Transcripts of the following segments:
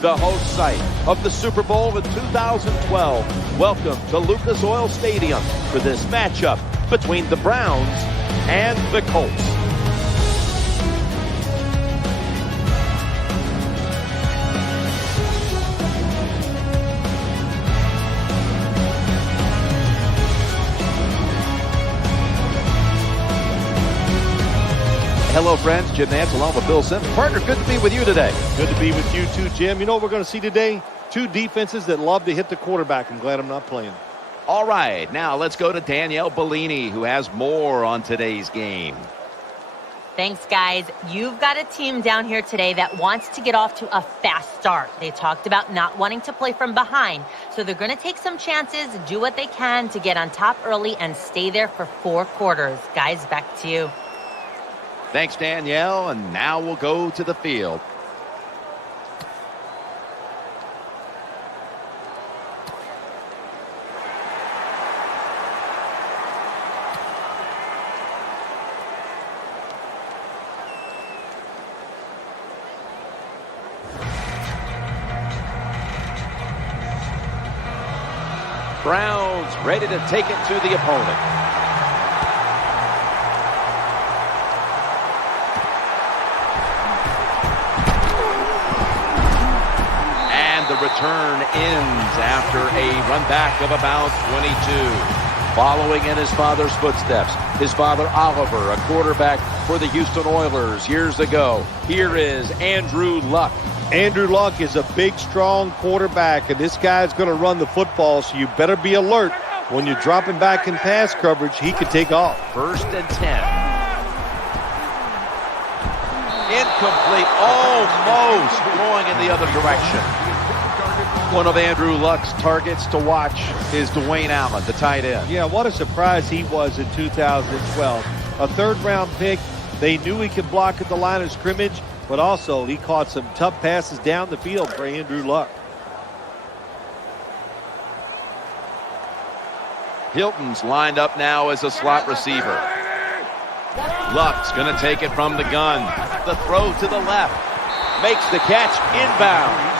the host site of the Super Bowl in 2012. Welcome to Lucas Oil Stadium for this matchup between the Browns and the Colts. Hello, friends. Jim Nantz along with Bill Simmons. Partner, good to be with you today. Good to be with you too, Jim. You know what we're going to see today? Two defenses that love to hit the quarterback. I'm glad I'm not playing. All right, now let's go to Danielle Bellini, who has more on today's game. Thanks, guys. You've got a team down here today that wants to get off to a fast start. They talked about not wanting to play from behind, so they're going to take some chances, do what they can to get on top early and stay there for 4 quarters. Guys, back to you. Thanks, Danielle, and now we'll go to the field. Browns ready to take it to the opponent. The return ends after a run back of about 22. Following in his father's footsteps, his father Oliver, a quarterback for the Houston Oilers years ago. Here is Andrew Luck. Andrew Luck is a big, strong quarterback, and this guy's going to run the football, so you better be alert. When you're dropping back in pass coverage, he could take off. 1st and 10. Incomplete, almost going in the other direction. One of Andrew Luck's targets to watch is Dwayne Allen, the tight end. Yeah, what a surprise he was in 2012. A 3rd-round pick. They knew he could block at the line of scrimmage, but also he caught some tough passes down the field for Andrew Luck. Hilton's lined up now as a slot receiver. Luck's going to take it from the gun. The throw to the left. Makes the catch inbounds.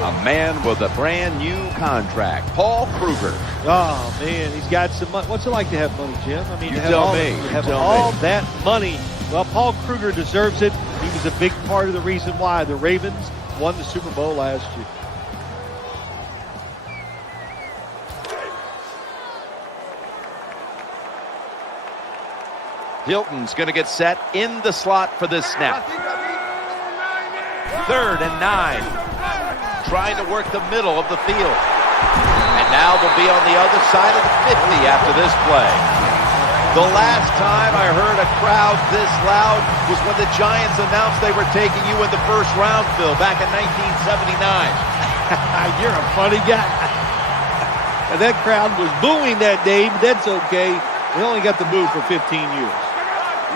A man with a brand new contract, Paul Kruger. Oh, man, he's got some money. What's it like to have money, Jim? I mean, you tell me. You have all that money. Well, Paul Kruger deserves it. He was a big part of the reason why the Ravens won the Super Bowl last year. Hilton's going to get set in the slot for this snap. 3rd and 9. Trying to work the middle of the field. And now they'll be on the other side of the 50 after this play. The last time I heard a crowd this loud was when the Giants announced they were taking you in the 1st round, Phil, back in 1979. You're a funny guy. And that crowd was booing that day, but that's okay. They only got the boo for 15 years.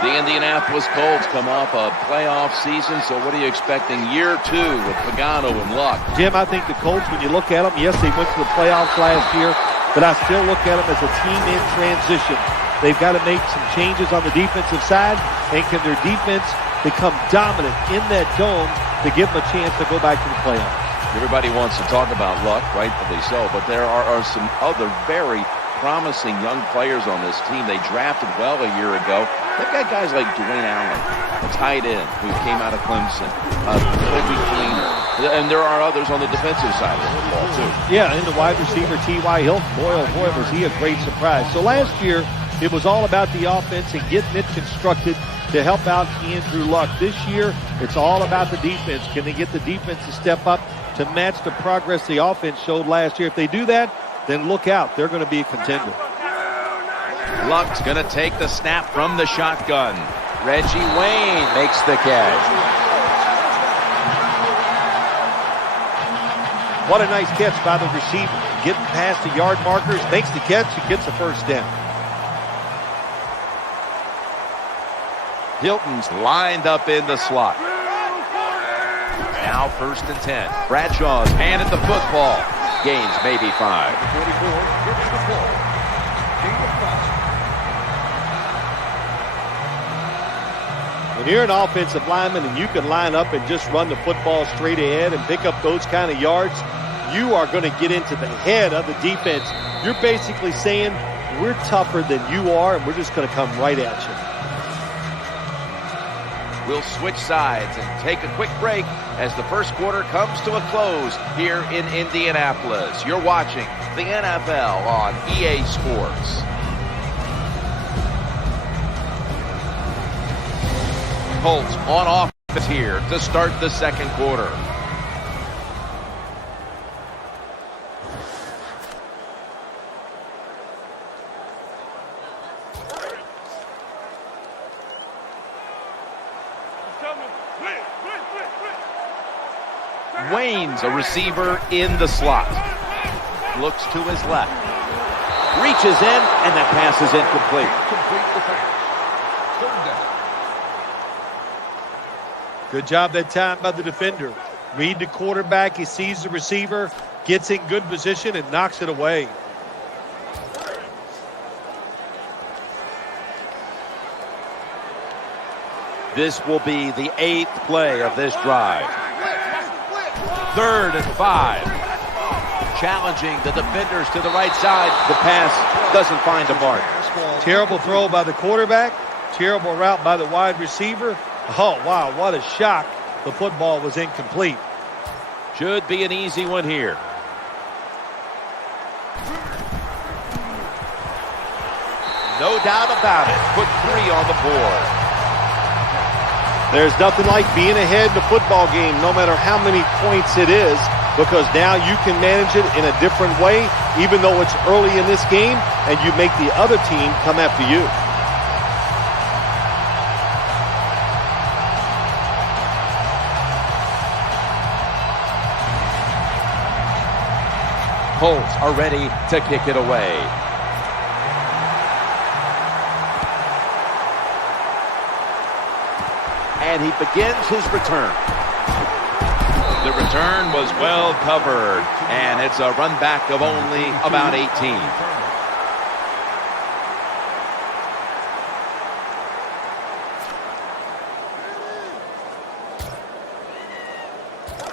The Indianapolis Colts come off a playoff season, so what are you expecting year 2 with Pagano and Luck? Jim, I think the Colts, when you look at them, yes, they went to the playoffs last year, but I still look at them as a team in transition. They've got to make some changes on the defensive side, and can their defense become dominant in that dome to give them a chance to go back to the playoffs? Everybody wants to talk about Luck, rightfully so, but there are some other very promising young players on this team. They drafted well a year ago. They've got guys like Dwayne Allen, a tight end who came out of Clemson, Kobe Fleener, and there are others on the defensive side of the ball too. Yeah, and the wide receiver T.Y. Hilton, boy oh boy was he a great surprise. So last year it was all about the offense and getting it constructed to help out Andrew Luck. This year it's all about the defense. Can they get the defense to step up to match the progress the offense showed last year? If they do that, then look out. They're going to be a contender. Luck's going to take the snap from the shotgun. Reggie Wayne makes the catch. What a nice catch by the receiver. Getting past the yard markers, makes the catch, and gets the 1st down. Hilton's lined up in the slot. Now 1st and 10. Bradshaw's handed the football. Gains maybe 5. When you're an offensive lineman and you can line up and just run the football straight ahead and pick up those kind of yards, you are going to get into the head of the defense. You're basically saying, we're tougher than you are, and we're just going to come right at you. We'll switch sides and take a quick break as the first quarter comes to a close here in Indianapolis. You're watching the NFL on EA Sports. Colts on offense here to start the second quarter. Wayne's a receiver in the slot. Looks to his left. Reaches in, and that pass is incomplete. Good job that time by the defender. Read the quarterback. He sees the receiver, gets in good position, and knocks it away. This will be the 8th play of this drive. 3rd and 5. Challenging the defenders to the right side. The pass doesn't find a mark. Terrible throw by the quarterback. Terrible route by the wide receiver. Oh, wow, what a shock. The football was incomplete. Should be an easy one here. No doubt about it. Put 3 on the board. There's nothing like being ahead in the football game, no matter how many points it is, because now you can manage it in a different way, even though it's early in this game, and you make the other team come after you. Colts are ready to kick it away. And he begins his return. The return was well covered, and it's a run back of only about 18.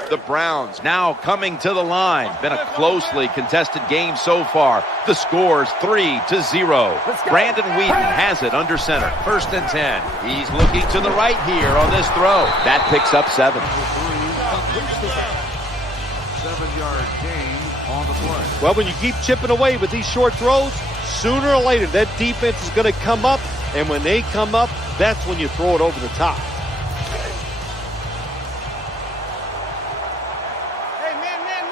The Browns now coming to the line. Been a closely contested game so far. The score's 3-0. Brandon Whedon has it under center. 1st and 10. He's looking to the right here on this throw. That picks up 7. 7-yard gain on the play. Well, when you keep chipping away with these short throws, sooner or later that defense is going to come up, and when they come up, that's when you throw it over the top.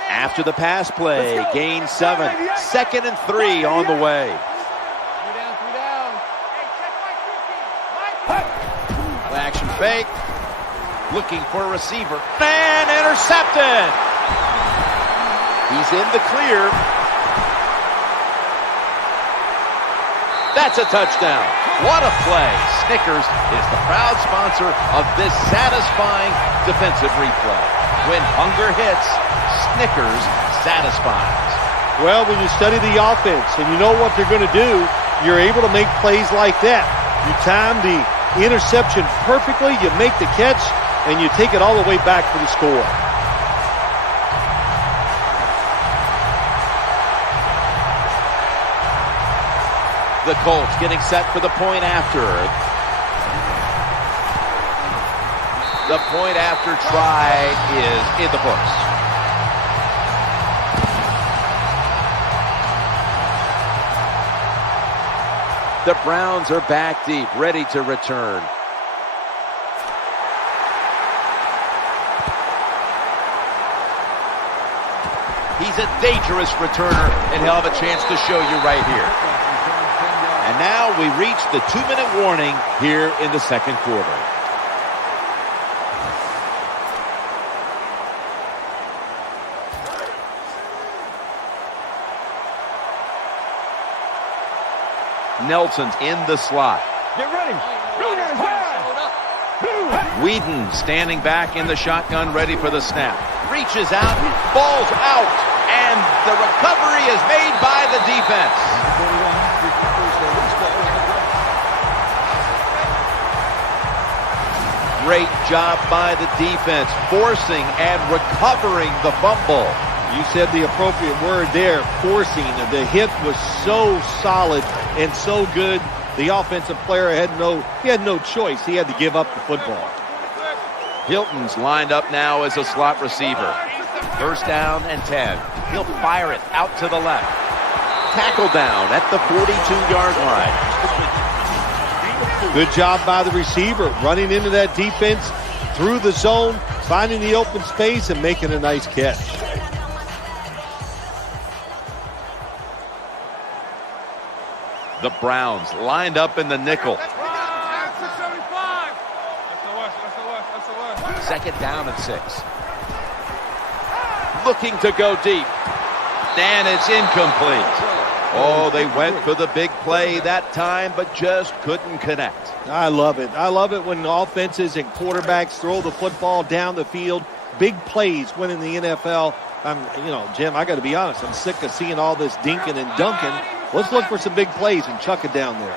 After the pass play, gain 7. 2nd and 3 on the way. 3 down. Action fake. Looking for a receiver. And intercepted. He's in the clear. That's a touchdown. What a play. Snickers is the proud sponsor of this satisfying defensive replay. When hunger hits, Snickers satisfies. Well, when you study the offense and you know what they're going to do, you're able to make plays like that. You time the interception perfectly, you make the catch, and you take it all the way back for the score. The Colts getting set for the point after. The point after try is in the books. The Browns are back deep, ready to return. He's a dangerous returner, and he'll have a chance to show you right here. And now we reach the 2-minute warning here in the second quarter. Nelson's in the slot. Get ready. Whedon standing back in the shotgun, ready for the snap. Reaches out, ball's out, and the recovery is made by the defense. Great job by the defense, forcing and recovering the fumble. You said the appropriate word there, forcing. The hit was so solid and so good. The offensive player had no choice. He had to give up the football. Hilton's lined up now as a slot receiver. First down and 10. He'll fire it out to the left. Tackle down at the 42-yard line. Good job by the receiver, running into that defense, through the zone, finding the open space, and making a nice catch. The Browns lined up in the nickel. Second down and 6. Looking to go deep. And it's incomplete. Oh, they went for the big play that time, but just couldn't connect. I love it. I love it when offenses and quarterbacks throw the football down the field. Big plays win in the NFL. Jim, I got to be honest. I'm sick of seeing all this dinking and dunking. Let's look for some big plays and chuck it down there.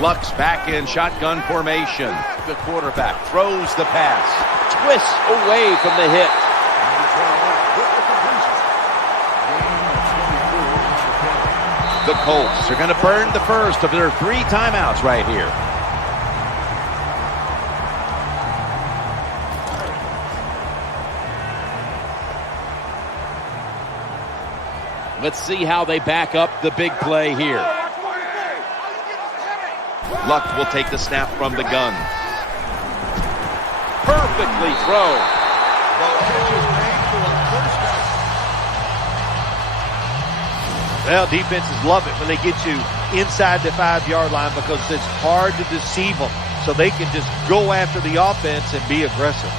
Luck's back in shotgun formation. The quarterback throws the pass. Twists away from the hit. The Colts are going to burn the first of their 3 timeouts right here. Let's see how they back up the big play here. Luck will take the snap from the gun. Perfectly thrown. Well, defenses love it when they get you inside the 5-yard line because it's hard to deceive them. So they can just go after the offense and be aggressive.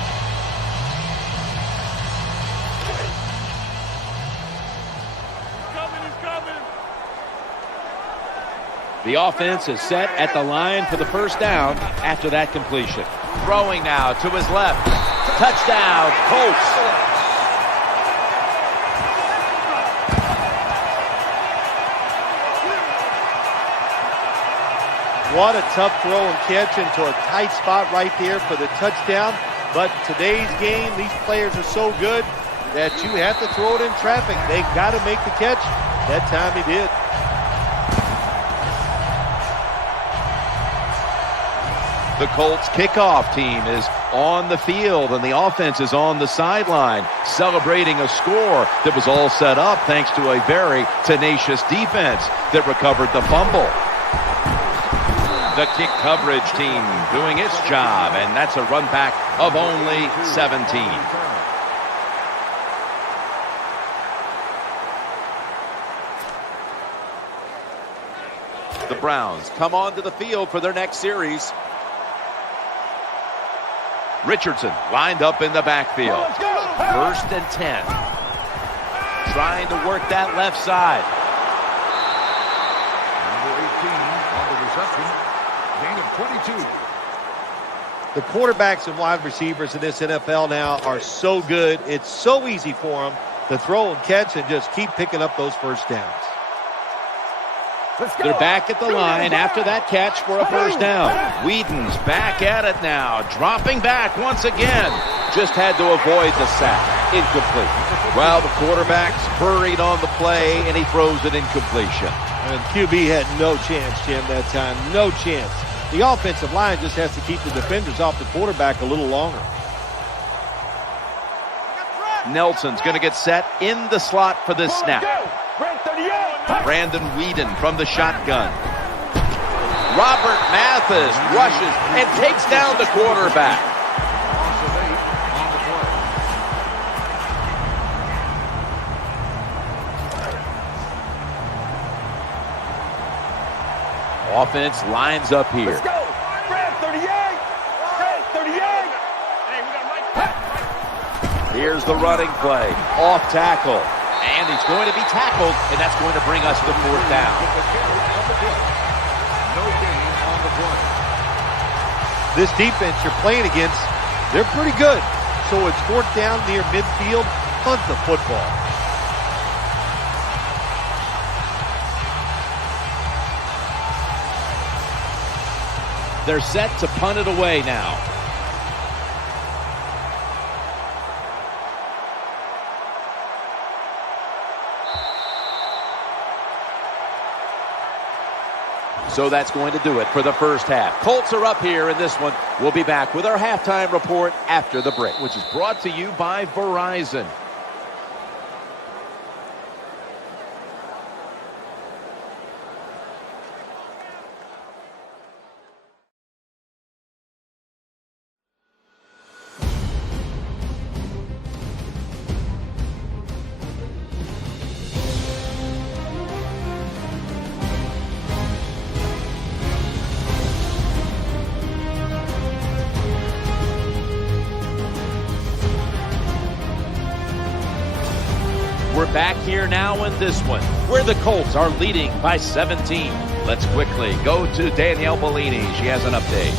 The offense is set at the line for the first down after that completion. Throwing now to his left. Touchdown, Colts. What a tough throw and catch into a tight spot right there for the touchdown. But today's game, these players are so good that you have to throw it in traffic. They got to make the catch. That time he did. The Colts kickoff team is on the field, and the offense is on the sideline, celebrating a score that was all set up thanks to a very tenacious defense that recovered the fumble. The kick coverage team doing its job, and that's a run back of only 17. The Browns come onto the field for their next series. Richardson lined up in the backfield. First and 10. Trying to work that left side. Number 18 on the reception. Gain of 22. The quarterbacks and wide receivers in this NFL now are so good. It's so easy for them to throw and catch and just keep picking up those first downs. They're back at the line after that catch for a first down. Whedon's back at it now, dropping back once again. Just had to avoid the sack. Incomplete. Well, the quarterback's hurried on the play, and he throws it incompletion. And QB had no chance, Jim, that time. No chance. The offensive line just has to keep the defenders off the quarterback a little longer. Nelson's going to get set in the slot for this snap. Brandon Whedon from the shotgun. Robert Mathis rushes and takes down the quarterback. Loss of 8 on the play. Offense lines up here. Let's go. Brad, 38. Brad, 38. Hey, we got Mike. Here's the running play. Off tackle. And he's going to be tackled, and that's going to bring us to fourth down. No gain on the play. This defense you're playing against, they're pretty good. So it's fourth down near midfield. Punt the football. They're set to punt it away now. So that's going to do it for the first half. Colts are up here in this one. We'll be back with our halftime report after the break, which is brought to you by Verizon. We're back here now in this one, where the Colts are leading by 17. Let's quickly go to Danielle Bellini. She has an update.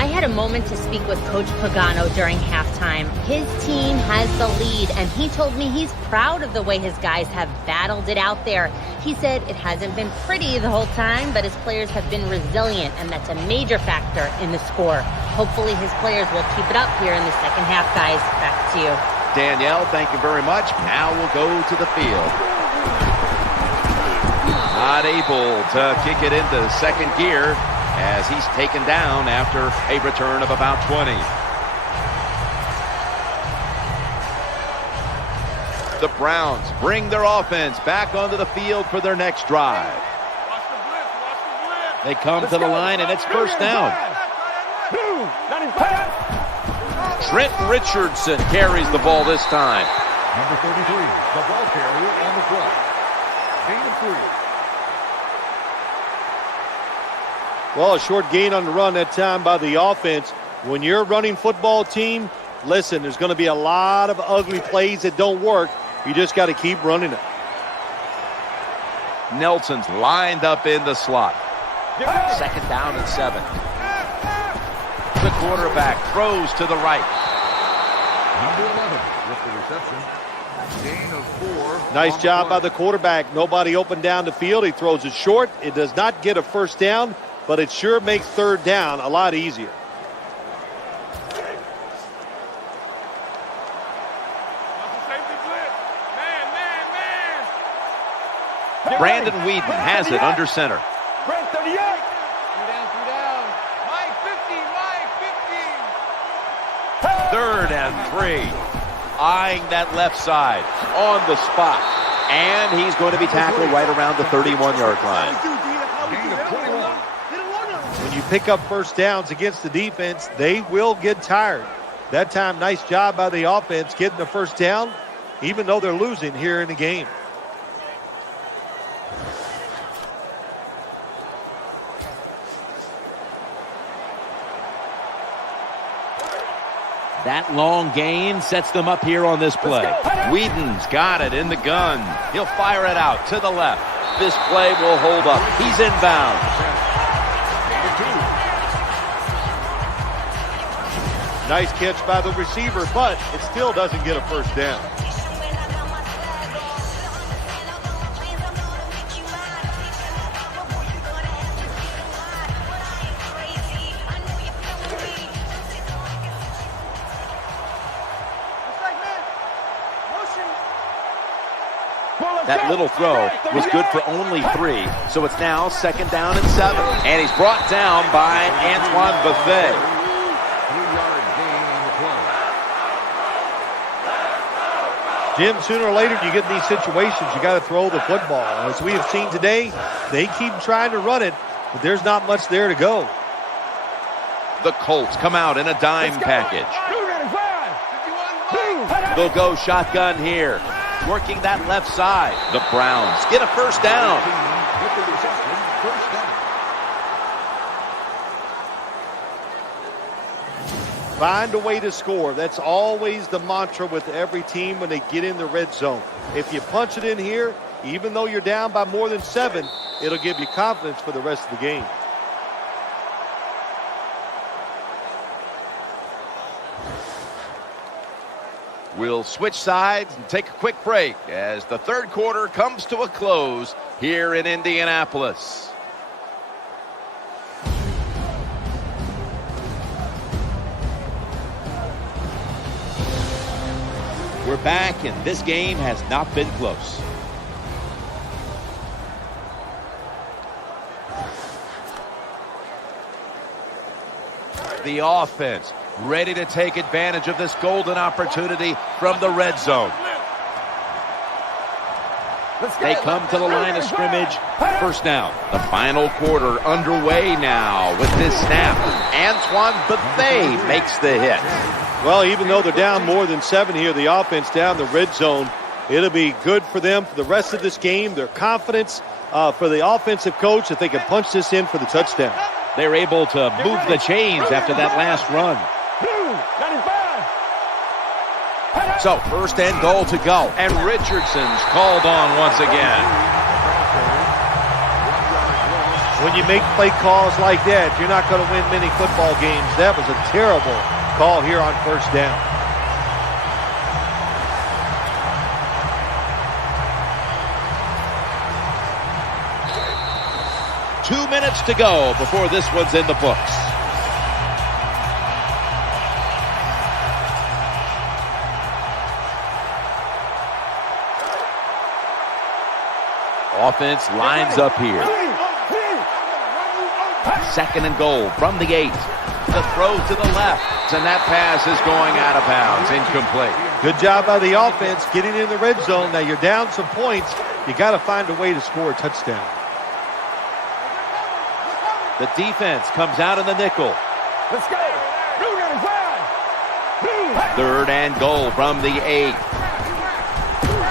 I had a moment to speak with Coach Pagano during halftime. His team has the lead, and he told me he's proud of the way his guys have battled it out there. He said it hasn't been pretty the whole time, but his players have been resilient, and that's a major factor in the score. Hopefully his players will keep it up here in the second half, guys. Back to you. Danielle, thank you very much. Now we'll go to the field. Not able to kick it into second gear as he's taken down after a return of about 20. The Browns bring their offense back onto the field for their next drive. They come to the line, and it's first down. Trent Richardson carries the ball this time. Number 33, the ball carrier on the play. Gain of 3. Well, a short gain on the run that time by the offense. When you're a running football team, listen, there's going to be a lot of ugly plays that don't work. You just got to keep running it. Nelson's lined up in the slot. Second down and 7. The quarterback throws to the right. Number 11 with the reception. Gain of 4. Nice job by the quarterback. Nobody open down the field. He throws it short. It does not get a first down, but it sure makes third down a lot easier. Brandon Weeden has it under center. Brent 38. Third and 3. Eyeing that left side on the spot. And he's going to be tackled right around the 31-yard line. Gain of 21. When you pick up first downs against the defense, they will get tired. That time, nice job by the offense getting the first down, even though they're losing here in the game. That long gain sets them up here on this play. Whedon's got it in the gun. He'll fire it out to the left. This play will hold up. He's inbound. Nice catch by the receiver, but it still doesn't get a first down. That little throw was good for only 3, so it's now second down and 7. And he's brought down by Antoine Buffet. 3-yard gain on the play. Jim, sooner or later you get in these situations, you got to throw the football. As we have seen today, they keep trying to run it, but there's not much there to go. The Colts come out in a dime package. They'll go shotgun here. Working that left side. The Browns get a first down. With the reception, first down. Find a way to score. That's always the mantra with every team when they get in the red zone. If you punch it in here, even though you're down by more than 7, it'll give you confidence for the rest of the game. We'll switch sides and take a quick break as the third quarter comes to a close here in Indianapolis. We're back, and this game has not been close. The offense ready to take advantage of this golden opportunity from the red zone. They come to the line of scrimmage. First down. The final quarter underway now with this snap. Antoine Bethea makes the hit. Well, even though they're down more than 7 here, the offense down the red zone, it'll be good for them for the rest of this game. Their confidence for the offensive coach that they can punch this in for the touchdown. They're able to move the chains after that last run. So, first and goal to go. And Richardson's called on once again. When you make play calls like that, you're not going to win many football games. That was a terrible call here on first down. Two minutes to go before this one's in the books. Offense lines up here. Second and goal from the 8. The throw to the left, and that pass is going out of bounds, incomplete. Good job by the offense getting in the red zone. Now you're down some points. You got to find a way to score a touchdown. The defense comes out in the nickel. Let's go. Third and goal from the 8.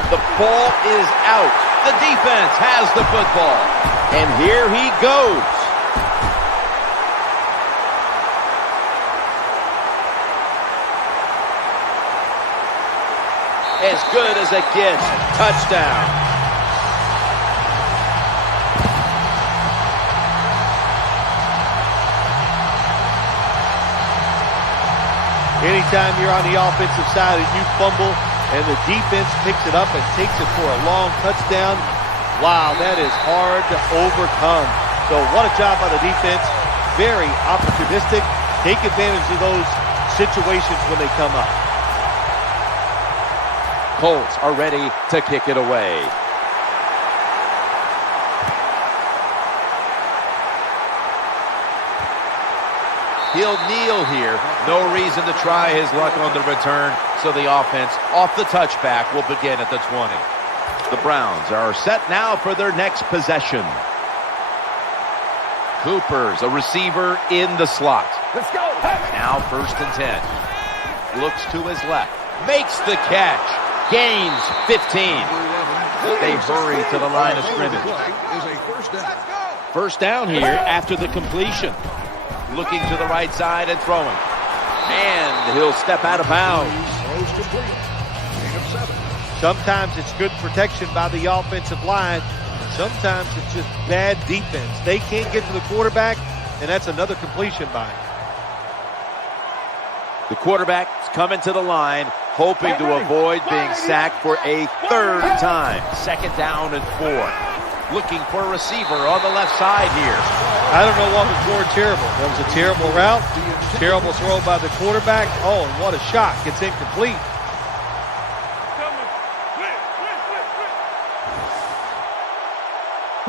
The ball is out. The defense has the football. And here he goes. As good as it gets. Touchdown. Anytime you're on the offensive side and you fumble and the defense picks it up and takes it for a long touchdown, wow, that is hard to overcome. So what a job by the defense. Very opportunistic. Take advantage of those situations when they come up. Colts are ready to kick it away. He'll kneel here. No reason to try his luck on the return. So the offense off the touchback will begin at the 20. The Browns are set now for their next possession. Cooper's a receiver in the slot. Let's go. Now first and 10. Looks to his left. Makes the catch. Gains 15. They hurry to the line of scrimmage. First down here after the completion. Looking to the right side and throwing. And he'll step out of bounds. Sometimes it's good protection by the offensive line. Sometimes it's just bad defense. They can't get to the quarterback, and that's another completion by him. The quarterback's coming to the line, hoping to avoid being sacked for a third time. Second down and 4. Looking for a receiver on the left side here. I don't know what was more terrible. That was a terrible route. Terrible throw by the quarterback. Oh, and what a shot. Gets incomplete.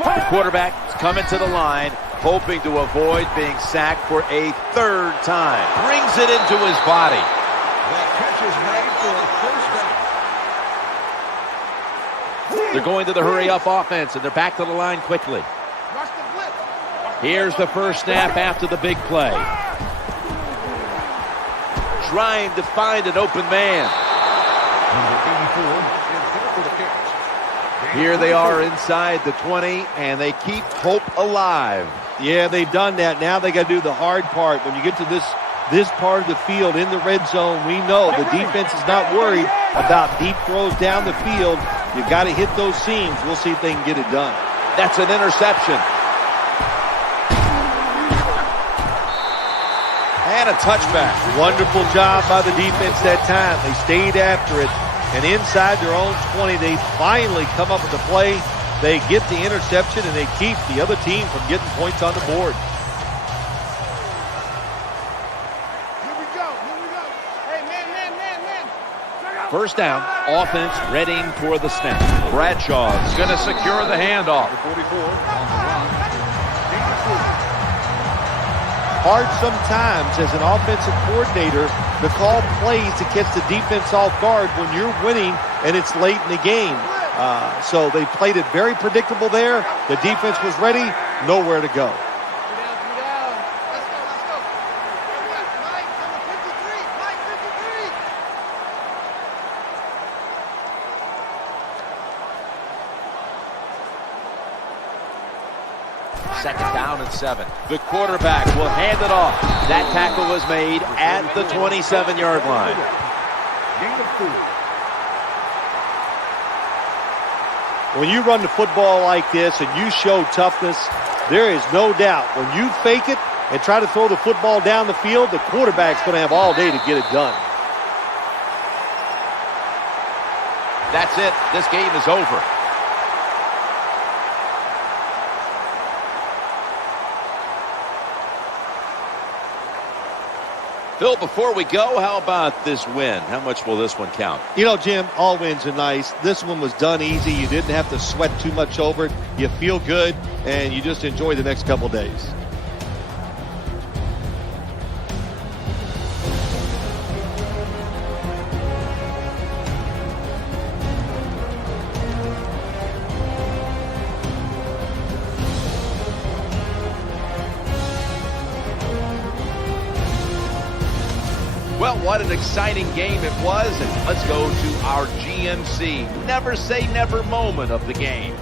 The quarterback is coming to the line, hoping to avoid being sacked for a third time. Brings it into his body. That catch is made for a first down. They're going to the hurry-up offense, and they're back to the line quickly. Here's the first snap after the big play. Trying to find an open man. Number 84 in here for the catch. Here they are inside the 20, and they keep hope alive. Yeah, they've done that. Now they got to do the hard part. When you get to this part of the field in the red zone, we know the defense is not worried about deep throws down the field. You've got to hit those seams. We'll see if they can get it done. That's an interception. And a touchback. Wonderful job by the defense that time. They stayed after it. And inside their own 20, they finally come up with the play. They get the interception, and they keep the other team from getting points on the board. Here we go. Hey, man. First down, offense readying for the snap. Bradshaw's going to secure the handoff. Number 44 on the run. Gain of 4. hard sometimes as an offensive coordinator to call plays to catch the defense off guard when you're winning and it's late in the game. So they played it very predictable there. The defense was ready, nowhere to go. Second down and 7. The quarterback will hand it off. That tackle was made at the 27-yard line. Gain of 4. When you run the football like this and you show toughness, there is no doubt when you fake it and try to throw the football down the field, the quarterback's going to have all day to get it done. That's it. This game is over. Phil, before we go, how about this win? How much will this one count? You know, Jim, all wins are nice. This one was done easy. You didn't have to sweat too much over it. You feel good, and you just enjoy the next couple days. Well, what an exciting game it was, and let's go to our GMC Never Say Never moment of the game.